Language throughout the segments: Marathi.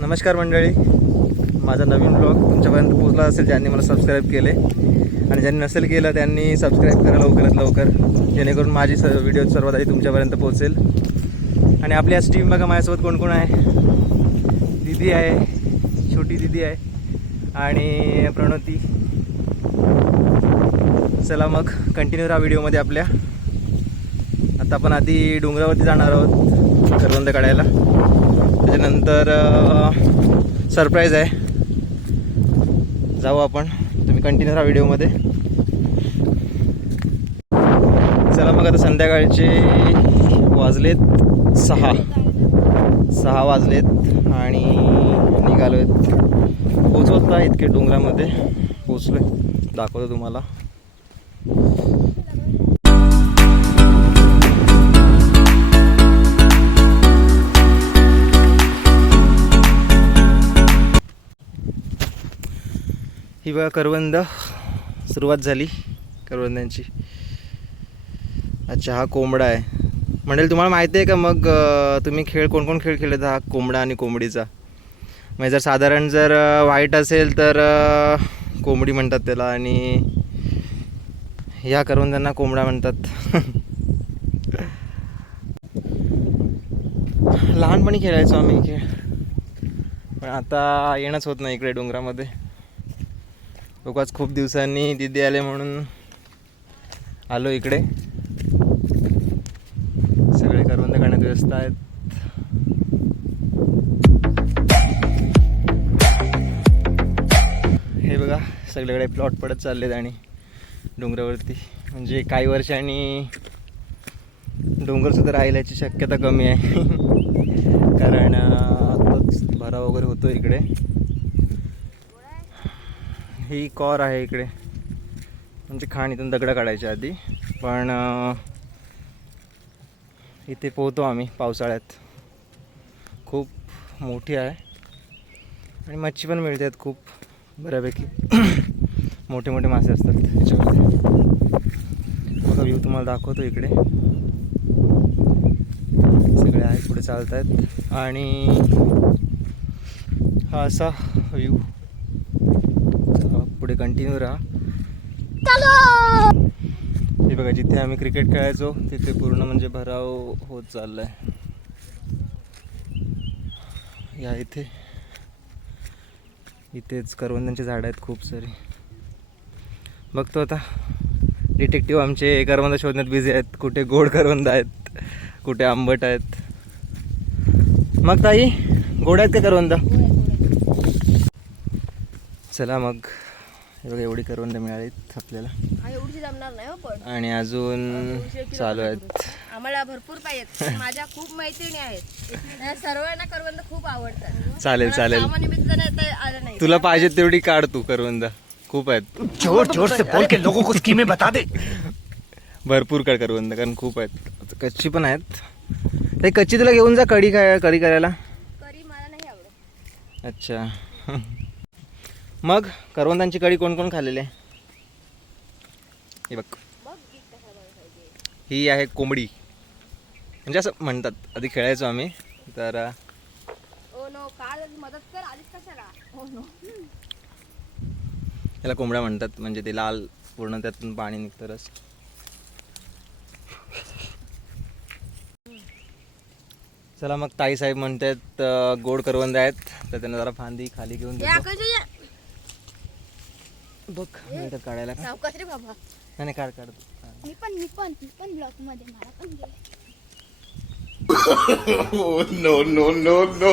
नमस्कार मंडळी, माझा नवीन ब्लॉग तुमच्यापर्यंत पोहोचला असेल. ज्यांनी मला सबस्क्राईब केले आणि ज्यांनी नसेल केलं त्यांनी सबस्क्राईब करा लवकरात लवकर, जेणेकरून माझी व्हिडिओ सर्वात आधी तुमच्यापर्यंत पोहोचेल. आणि आपली आज टीम बघा, माझ्यासोबत कोण कोण आहे. दिदी आहे, छोटी दिदी आहे आणि प्रणोती. चला मग कंटिन्यू राहा व्हिडिओमध्ये आपल्या. आता आपण आधी डोंगरावरती जाणार आहोत करवंद काढायला, त्याच्यानंतर सरप्राईज आहे. जाऊ आपण, तुम्ही कंटिन्यू राहा व्हिडिओमध्ये. चला मग आता संध्याकाळचे वाजलेत 6 वाजलेत आणि निघालो आहेत. पोचवत आहे इतके डोंगरामध्ये पोचलो आहे, दाखवतो तुम्हाला. ही बघा करवंद, सुरुवात झाली करवंदांची. अच्छा, हा कोंबडा आहे. म्हणजे तुम्हाला माहिती आहे का मग तुम्ही कोणकोण खेळ खेळत हा कोंबडा आणि कोंबडीचा? म्हणजे जर साधारण जर वाईट असेल तर कोंबडी म्हणतात त्याला, आणि ह्या करवंदांना कोंबडा म्हणतात. लहानपणी खेळायचो आम्ही खेळ, पण आता येणंच होत नाही इकडे डोंगरामध्ये. लोकच खूप दिवसांनी दिदी आले म्हणून आलो इकडे. सगळे करवंद काढण्यात व्यस्त आहेत. हे बघा, सगळीकडे प्लॉट पडत चाललेत आणि डोंगरावरती, म्हणजे काही वर्षांनी डोंगरसुद्धा राहिल्याची शक्यता कमी आहे. कारण आताच भराव वगैरे होतो इकडे. ही कॉर आहे इकडे, म्हणजे खाण इथून दगडं काढायच्या आधी. पण इथे पोहतो आम्ही पावसाळ्यात. खूप मोठी आहे आणि मच्छी पण मिळतात खूप बऱ्यापैकी. मोठे मोठे मासे असतात त्याच्यामध्ये. बघा व्ह्यू तुम्हाला दाखवतो इकडे. सगळे आहेत पुढे चालत आहेत आणि हा असा व्ह्यू. पुढे कंटिन्यू राहा. हे बघा, जिथे आम्ही क्रिकेट खेळायचो तिथे पूर्ण म्हणजे भराव होत चाललाय. या इथेच करवंदांची झाडं आहेत खूप सारी. बघतो आता डिटेक्टिव्ह आमचे करवंद शोधण्यात बिझी आहेत. कुठे गोड करवंद आहेत, कुठे आंबट आहेत. मग ताई, गोड आहेत का करवंद? चला मग, बघा एवढी करवंद मिळालीत आपल्याला. आणि अजून चालू आहेत. आम्हाला भरपूर पाहिजेत. माझ्या खूप मैत्रिणी आहेत, सर्वांना करवंद खूप आवडतात. चालेल चालेल, आलं नाही. तुला पाहिजे तेवढी काढ तू. करवंद खूप आहेत. जोर जोर से बोल के लोगों को स्कीमें बता दे. भरपूर काढ करवंद, कारण खूप आहेत. कच्ची पण आहेत. ते कच्ची तुला घेऊन जा कढी करायला. करी मला नाही आवडत. अच्छा. मग करवंदांची कढी कोण कोण खाल्लेली आहे? हे बघ, ही आहे कोंबडी, म्हणजे असं म्हणतात. आधी खेळायचो आम्ही तर. ओ नो, काल मदत कर, आलीस कशाला? ओ नो, त्याला कोंबड्या म्हणतात, म्हणजे ते लाल पूर्ण त्यातून पाणी निघतं रस. चला मग, ताई साहेब म्हणतात गोड करवंद आहेत, तर त्यांना जरा फांदी खाली घेऊन देतो. बघ मिळतात काढायला का? सावकाश रे बाबा. नाही काढ. मी पण ब्लॉक मध्ये मला पण दे. No no no no.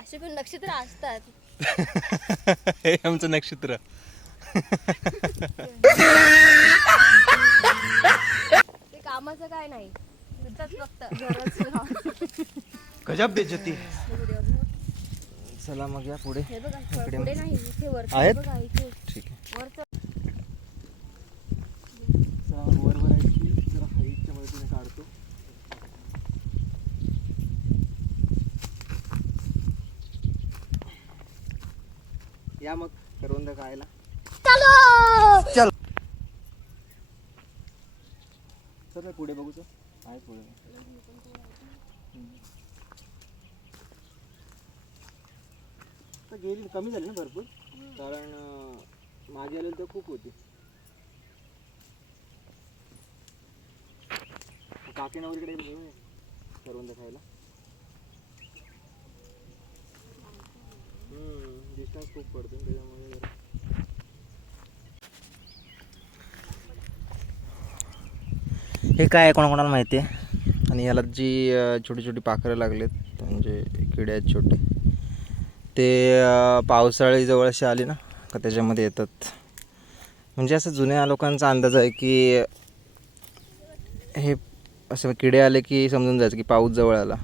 असे पण नक्षत्र असतात. हे आमचं नक्षत्र. ते कामाचं काय नाही, फक्त गजब बेइज्जती. चला मग या पुढे. हे बघा, पुढे नाही, इथे वर आहेत? बघा, इथे ठीक आहे. वरचं. वर जरा हाईटच्या मदतीने काढतो. या मग करवंद खायला. चल सर, पुढे बघू सर. आहे पुढे. गेली कमी झाली ना भरपूर, कारण मागे आलेली तर खूप होती. काकी नवरीकडे घेऊन करवंद खायला. डिस्टन्स खूप पडतो त्याच्यामुळे जरा. हे काय आहे कोणाकोणाला माहिती आहे. आणि ह्याला जी छोटी छोटी पाखरं लागलेत म्हणजे किडे आहेत छोटे, ते पावसाळी जवळ अशी आली ना का त्याच्यामध्ये येतात. म्हणजे असं जुन्या लोकांचा अंदाज आहे की हे असं किडे आले की समजून जायचं की पाऊस जवळ आला.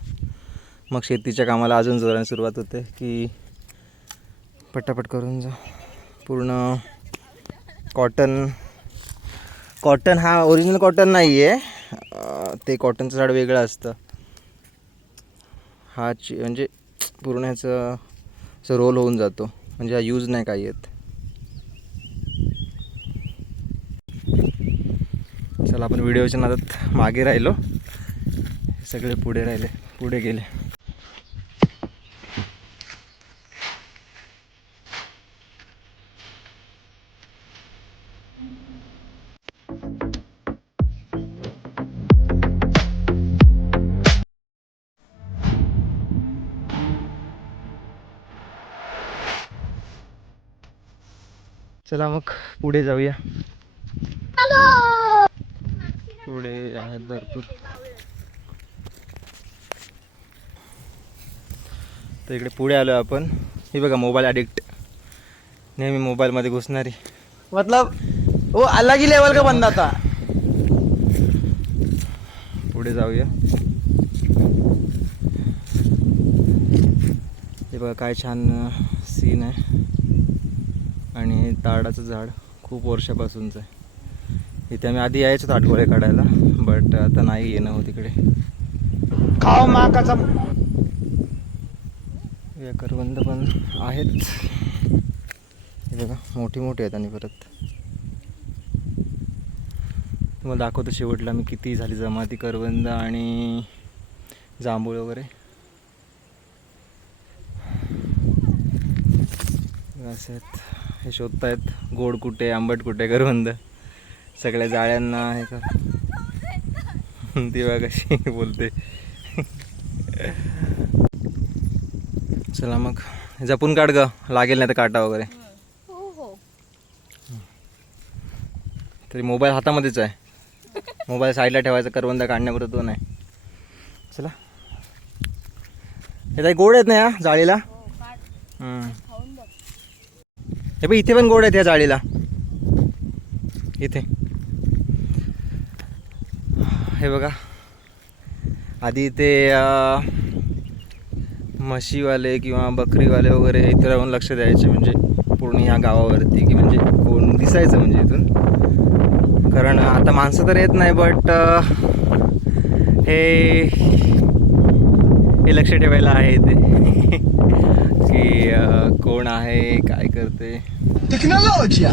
मग शेतीच्या कामाला अजून जोराने सुरुवात होते की पटापट करून जा. पूर्ण कॉटन हा ओरिजिनल कॉटन नाही आहे, ते कॉटनचं झाड वेगळं असतं. हा म्हणजे पूर्ण ह्याचं असं रोल होऊन जातो, म्हणजे हा यूज नाही काही येत. चला आपण व्हिडिओच्या नादात मागे राहिलो, सगळे पुढे गेले. चला मग पुढे जाऊया. पुढे आहेत भरपूर. तर इकडे पुढे आलो आपण. ही बघा मोबाईल ॲडिक्ट, नेहमी मोबाईलमध्ये घुसणारी. मतलब वो अलग ही लेवल का बंदा था. पुढे जाऊया. हे बघा काय छान सीन आहे. आणि ताडाचं झाड खूप वर्षापासूनचं आहे. इथे आम्ही आधी यायचो आठवडे काढायला, बट आता नाही येणं होत इकडे. खाओ माँ कसम. या करवंद पण आहेत. हे बघा मोठी आहेत. आणि परत तुम्हाला दाखवतो शेवटला मी किती झाली जमा ती करवंद आणि जांभूळ वगैरे. असे आहेत. हे शोधतायत गोड कुठे आंबट कुठे करवंद. सगळ्या जाळ्यांना हे कर. ती बघा कशी बोलते. चला मग जपून काढ ग, लागेल नाही तर काटा वगैरे. हो. तरी मोबाईल हातामध्येच आहे, मोबाईल साईडला ठेवायचा, करवंद काढण्यापुरतं तो नाही. चला हे काही गोड आहेत ना या जाळीला. हे बघ इथे पण गोड आहेत या जाळीला. इथे हे बघा. आधी ते म्हशीवाले किंवा बकरीवाले वगैरे इथे राहून लक्ष द्यायचे, म्हणजे पूर्ण या गावावरती, की म्हणजे कोण दिसायचं म्हणजे इथून. कारण आता माणसं तर येत नाही, बट हे लक्ष ठेवायला आहे इथे की कोण आहे काय करते. टेक्नॉलॉजी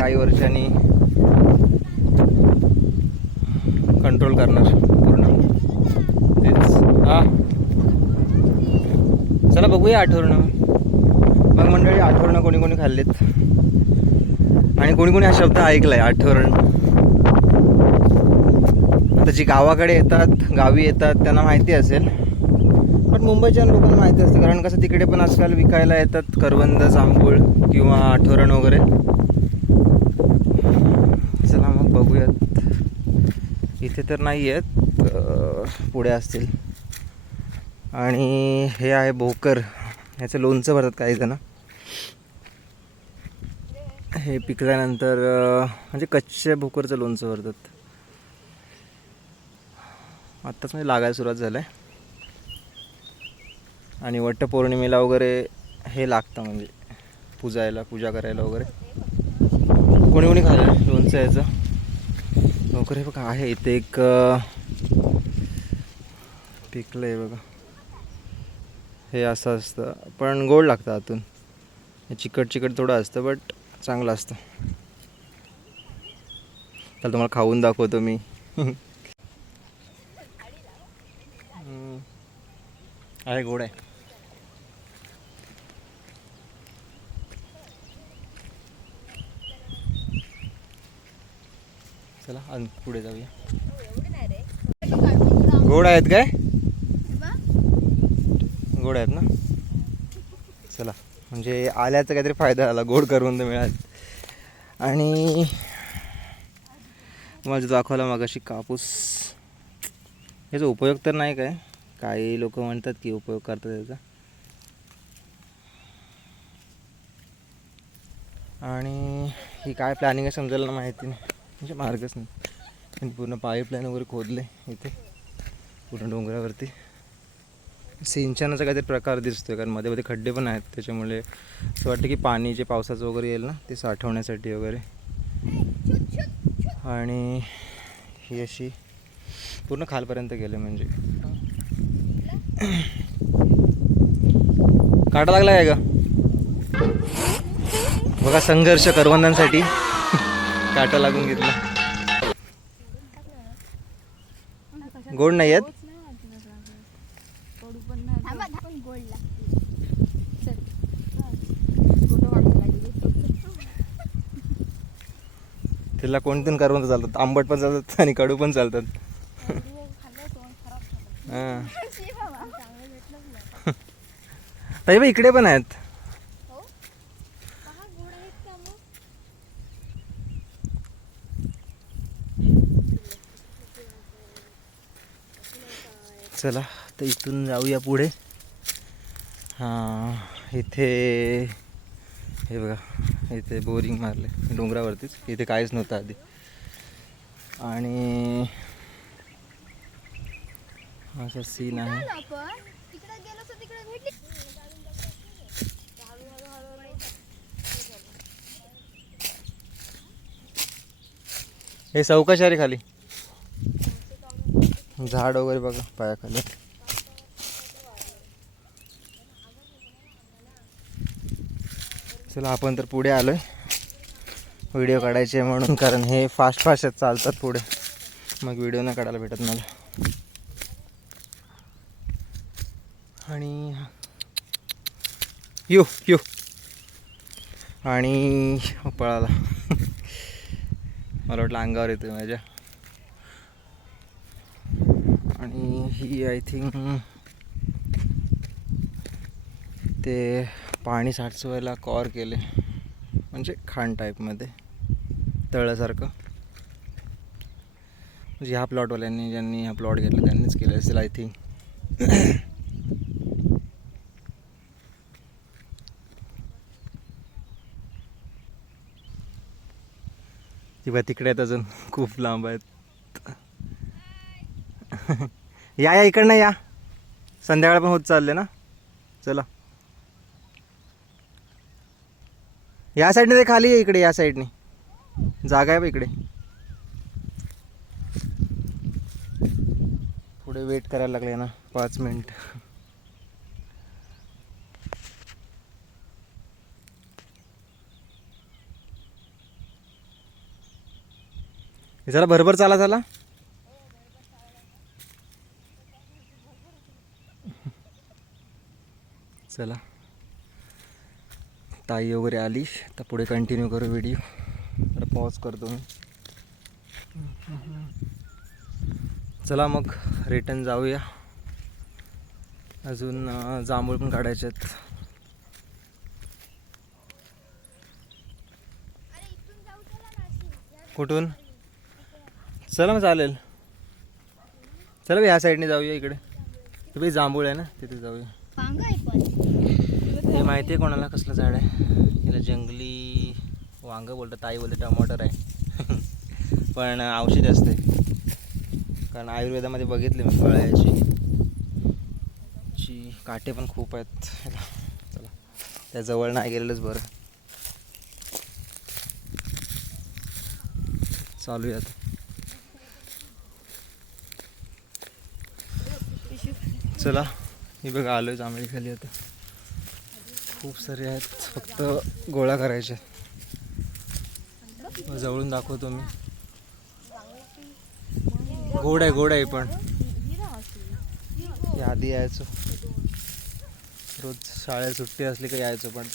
काही वर्षांनी कंट्रोल करणार पूर्ण तेच. चला बघूया आठवणं. मग मंडळी आठवणं कोणी कोणी खाल्लेत आणि कोणी कोणी हा शब्द ऐकलाय आठवण. आता जी गावाकडे येतात, गावी येतात त्यांना माहिती असेल, पण मुंबईच्या लोकांना माहिती असतं, कारण कसं तिकडे पण आजकाल विकायला येतात करवंद, जांभूळ किंवा आठवरण वगैरे. चला मग बघूयात. इथे तर नाही आहेत, पुढे असतील. आणि हे आहे भोकर, ह्याचं लोणचं भरतात काही जण. हे पिकल्यानंतर म्हणजे कच्च्या भोकरचं लोणचं भरतात. आत्ताच म्हणजे लागायला सुरुवात झालं आहे. आणि वटपौर्णिमेला वगैरे हे लागतं, म्हणजे पूजा करायला वगैरे. कोणी कोणी खाल्लं लोणचं याचं भोकर. हे बघा आहे इथे एक पिकलं आहे बघा. हे असं असतं पण गोड लागतं आतून. हे चिकट थोडं असतं, बट चांगलं असतं. तर तुम्हाला खाऊन दाखवतो मी. आहे गोड आहे. चला आणि पुढे जाऊया. एवढे नाही रे. गोड आहेत काय? गोड आहेत ना. चला म्हणजे आल्याचा काहीतरी फायदा झाला, गोड करवंद मिळाले. आणि माझं दाखवला मगाशी कापूस. याचा उपयोग तर नाही काय, काही लोक म्हणतात की उपयोग करतात त्याचा. आणि ही काय प्लॅनिंग आहे समजायला माहिती नाही, म्हणजे मार्गच नाही. आणि पूर्ण पाईपलाईन वगैरे खोदले इथे पूर्ण डोंगरावरती. सिंचनाचा काहीतरी प्रकार दिसतोय, कारण मध्ये मध्ये खड्डे पण आहेत, त्याच्यामुळे असं वाटतं की पाणी जे पावसाचं वगैरे येईल ना ते साठवण्यासाठी वगैरे. आणि ही अशी पूर्ण खालपर्यंत गेले म्हणजे. काटा लागला काय का बघा, संघर्ष करवंदांसाठी काटा लागून घेतला. गोड नाही आहेत. त्याला कोणते करवंद चालतात, आंबट पण चालतात आणि कडू पण चालतात. हां ताई बाई इकडे पण आहेत. चला तर इथून जाऊया पुढे. हां इथे हे बघा, इथे बोरिंग मारले डोंगरावरतीच, इथे काहीच नव्हतं आधी. आणि असा सीन आहे. हे चौकाशारी खाली झाड वगैरे बघा पायाखाली. चला आपण तर पुढे आलोय, व्हिडिओ काढायचे म्हणून, कारण हे फास्ट फास्ट चालतात पुढे, मग व्हिडिओ नाही काढायला भेटत मला. आणि यो यो आणि पळाला. मला वाटलं अंगावर येतोय माझ्या. आणि ही आय थिंक ते पाणी साठवायला कॉर केले, म्हणजे खाण टाईपमध्ये तळ्यासारखं. म्हणजे ह्या प्लॉटवाल्यांनी, ज्यांनी हा प्लॉट घेतला त्यांनीच केलं असेल आय थिंक. किंवा तिकडे आहेत अजून, खूप लांब आहेत. या इकडनं या, संध्याकाळ पण होत चालले ना. चला या साईडने ते खाली आहे, इकडे या साईडने जागा आहे बा इकडे. पुढे वेट करायला लागले ना 5 मिनिट. जरा बरोबर चाला झाला. चला ताई वगैरे आली तर पुढे कंटिन्यू करू व्हिडिओ. तर पॉज करतो मी. चला मग रिटर्न जाऊया. अजून जांभूळ पण काढायचे आहेत. कुठून? चला मग चालेल. चला ह्या साईडने जाऊया, इकडे ते जांभूळ आहे ना तिथे जाऊया. हे माहिती आहे कोणाला कसलं झाड आहे? याला जंगली वांगं बोलतात, ताई बोलते टमाटर आहे. पण औषधी असते, कारण आयुर्वेदामध्ये बघितले मी फळाची काटे पण खूप आहेत. चला त्या जवळ नाही गेलेलंच बरं. चालूया आता. चला मी बघा आलोय जांभळी खाली. आता खूप सारे आहेत, फक्त गोळा करायचे. जवळून दाखवतो मी. गोड आहे पण आधी यायचो रोज, शाळेत सुट्टी असली का यायचो, पण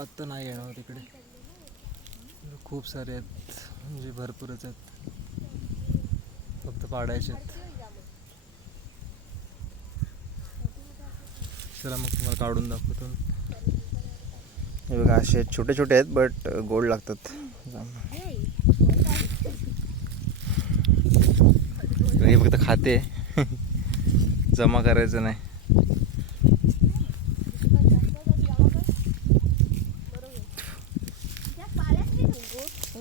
आता नाही येणार तिकडे. खूप सारे आहेत, म्हणजे भरपूरच आहेत. फक्त पाडायचे. चला मग तुम्हाला काढून दाखवतो. हे बघा असे छोटे छोटे आहेत बट गोड लागतात. हे फक्त खाते जमा करायचं नाही.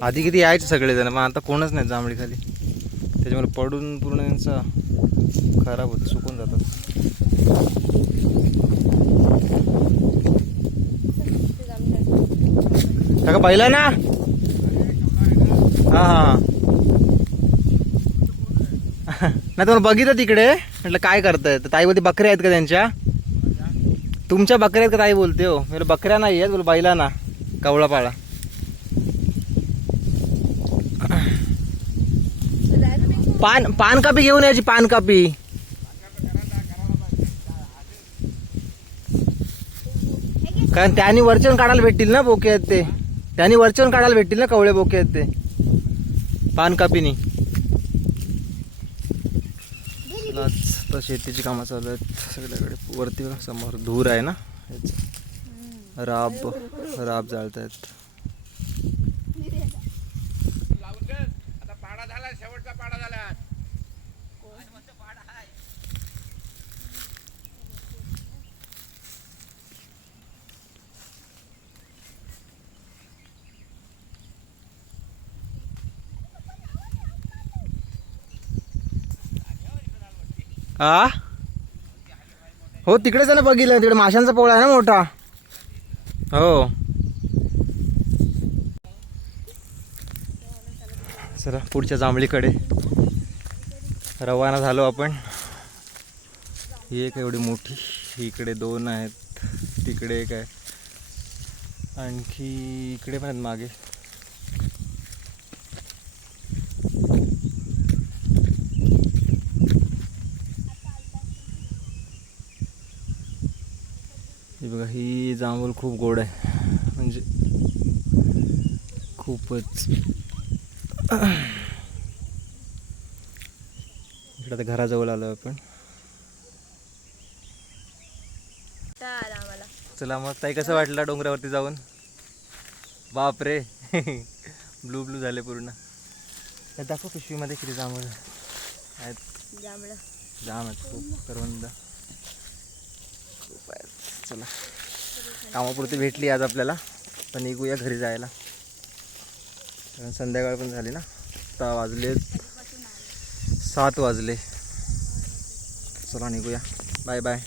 आधी किती यायचे सगळेजण मग आता कोणच नाही जांभळी खाली. त्याच्यामुळे पडून पूर्ण यांचा खराब होतं, सुकून जातात. का पाहिलं ना? हा हा नाही तुम्हाला बघितलं तिकडे म्हटलं काय करताय. ताई बोलते बकऱ्या आहेत का त्यांच्या? तुमच्या बकऱ्या आहेत का ताई बोलते. हो म्हणजे बकऱ्या नाही आहेत बोल, बैला ना कवळा पाळा. पान कापी घेऊन यायची. पान कापी कारण त्यांनी वरचून काढायला भेटतील ना बोके आहेत ते. त्यांनी वरचून काढायला भेटतील ना कवळे बोके आहेत ते पान कापीनी. तर शेतीची कामं चालू आहेत सगळ्याकडे. वरती समोर धूर आहे ना, राब जाळत आहेत. आ हो तिकडेच ना बघितलं. तिकडे माशांचा पोळा आहे ना मोठा. हो चला पुढच्या जांभळीकडे रवाना झालो आपण. ही एक एवढी मोठी, इकडे 2 आहेत, तिकडे एक आहे, आणखी इकडे पण आहेत मागे. ही बघा ही जांभूळ खूप गोड आहे, म्हणजे खूपच. इकडे आता घराजवळ आलो आपण. चला मग ताई कसं वाटलं डोंगरावरती जाऊन? बापरे ब्लू ब्लू झाले पूर्ण. दाखव पिशवीमध्ये किती जांभूळ आहेत. जाम आहेत खूप, करवंद खूप आहेत. चला कामापुरती भेटली आज आपल्याला, तर निघूया घरी जायला. कारण संध्याकाळ पण झाली ना, आता वाजले 7 वाजले. चला निघूया. Bye bye.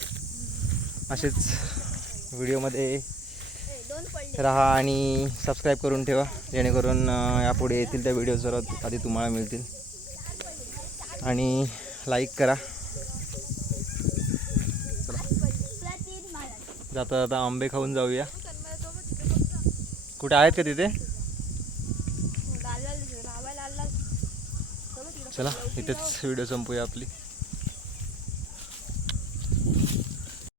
असेच व्हिडिओमध्ये राहा आणि सबस्क्राईब करून ठेवा, जेणेकरून यापुढे येतील त्या व्हिडिओ सर्वात आधी तुम्हाला मिळतील. आणि लाईक करा. जाता जाता आंबे खाऊन जाऊया. कुठे आहेत का तिथे? चला इथेच व्हिडिओ संपूया आपली.